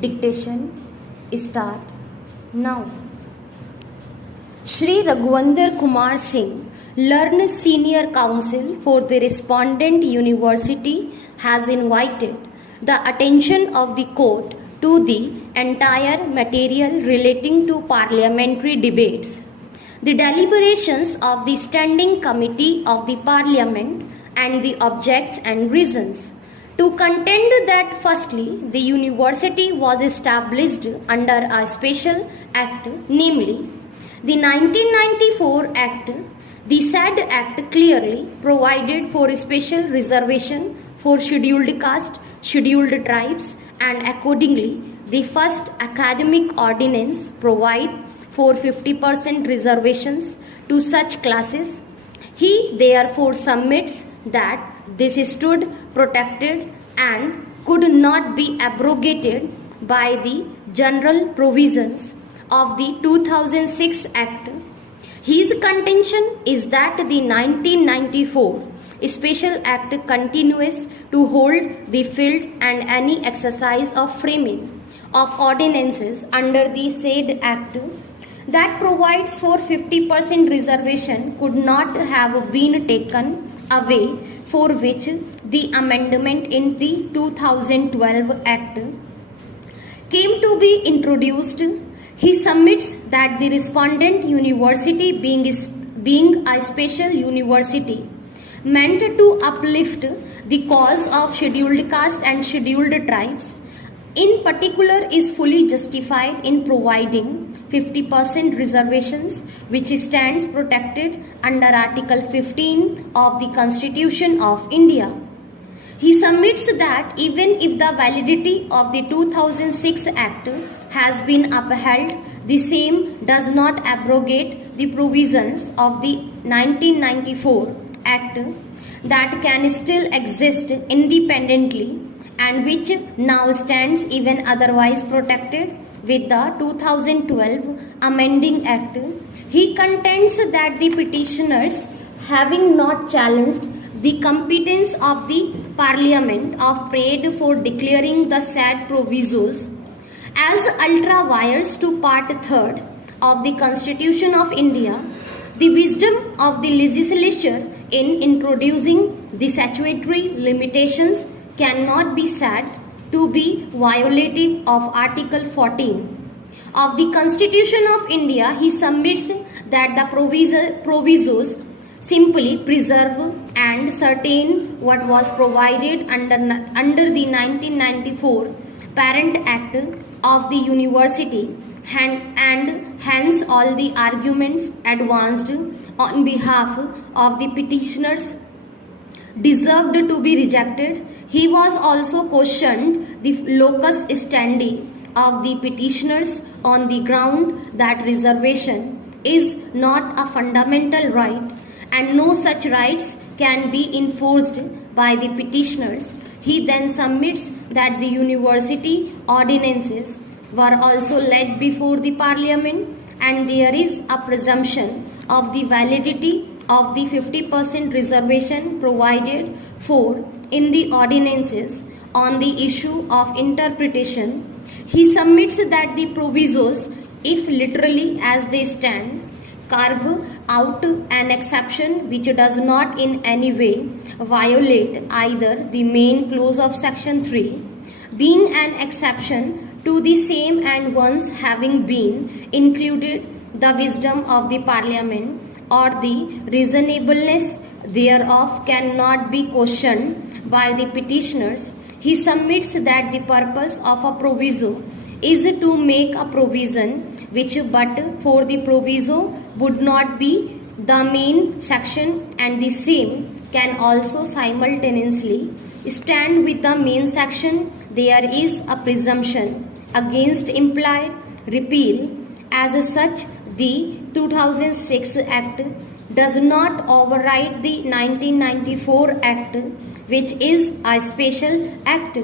Dictation start now. Shri Raghuvander Kumar Singh, Learned Senior Counsel for the Respondent University, has invited the attention of the court to the entire material relating to parliamentary debates. The deliberations of the Standing Committee of the Parliament and the objects and reasons to contend that firstly, the university was established under a special act, namely the 1994 Act. The said act clearly provided for a special reservation for scheduled caste, scheduled tribes, and accordingly, the first academic ordinance provide for 50% reservations to such classes. He therefore submits that this stood protected and could not be abrogated by the general provisions of the 2006 Act. His contention is that the 1994 Special Act continues to hold the field and any exercise of framing of ordinances under the said Act that provides for 50% reservation could not have been taken away, for which the amendment in the 2012 Act came to be introduced. He submits that the respondent university being a special university meant to uplift the cause of scheduled caste and scheduled tribes, in particular is fully justified in providing 50% reservations, which stands protected under Article 15 of the Constitution of India. He submits that even if the validity of the 2006 Act has been upheld, the same does not abrogate the provisions of the 1994 Act that can still exist independently and which now stands even otherwise protected with the 2012 Amending Act. He contends that the petitioners, having not challenged the competence of the Parliament of Parade for declaring the said provisos as ultra vires to Part 3rd of the Constitution of India, the wisdom of the legislature in introducing the statutory limitations cannot be said to be violative of Article 14 of the Constitution of India. He submits that the provisos simply preserve and certain what was provided under the 1994 Parent Act of the University, and hence all the arguments advanced on behalf of the petitioners deserved to be rejected. He was also questioned the locus standi of the petitioners on the ground that reservation is not a fundamental right and no such rights can be enforced by the petitioners. He then submits that the university ordinances were also laid before the Parliament and there is a presumption of the validity of the 50% reservation provided for in the ordinances. On the issue of interpretation, he submits that the provisos, if literally as they stand, carve out an exception which does not in any way violate either the main clause of Section 3, being an exception to the same and once having been included, the wisdom of the Parliament or the reasonableness thereof cannot be questioned by the petitioners. He submits that the purpose of a proviso is to make a provision which but for the proviso would not be the main section, and the same can also simultaneously stand with the main section. There is a presumption against implied repeal. As such, the 2006 Act does not override the 1994 Act, which is a special act.